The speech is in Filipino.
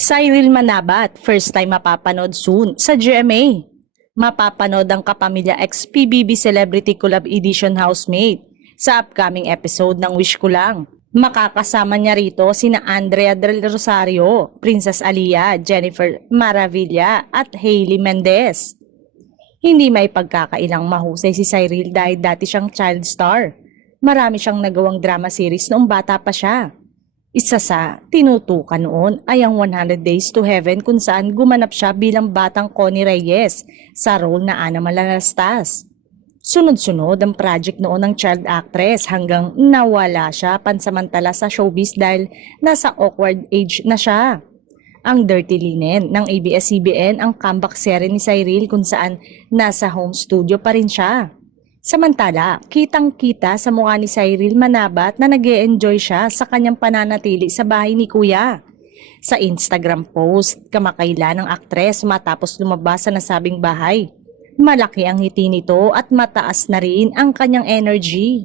Cyril Manabat, first time mapapanood soon sa GMA. Mapapanood ang Kapamilya X PBB Celebrity Collab Edition Housemate sa upcoming episode ng Wish Ko Lang. Makakasama niya rito sina Andrea Del Rosario, Princess Alia, Jennifer Maravilla at Hailey Mendez. Hindi may pagkakailang mahusay si Cyril dahil dati siyang child star. Marami siyang nagawang drama series noong bata pa siya. Isa sa tinutukan noon ay ang 100 Days to Heaven kung saan gumanap siya bilang batang Connie Reyes sa role na Ana Malalastas. Sunod-sunod ang project noon ng child actress hanggang nawala siya pansamantala sa showbiz dahil nasa awkward age na siya. Ang Dirty Linen ng ABS-CBN ang comeback series ni Cyril kung saan nasa home studio pa rin siya. Samantala, kitang-kita sa mukha ni Cyril Manabat na nag-e-enjoy siya sa kanyang pananatili sa bahay ni Kuya. Sa Instagram post, kamakailan ng aktres matapos lumabas sa nasabing bahay. Malaki ang ngiti nito at mataas na rin ang kanyang energy.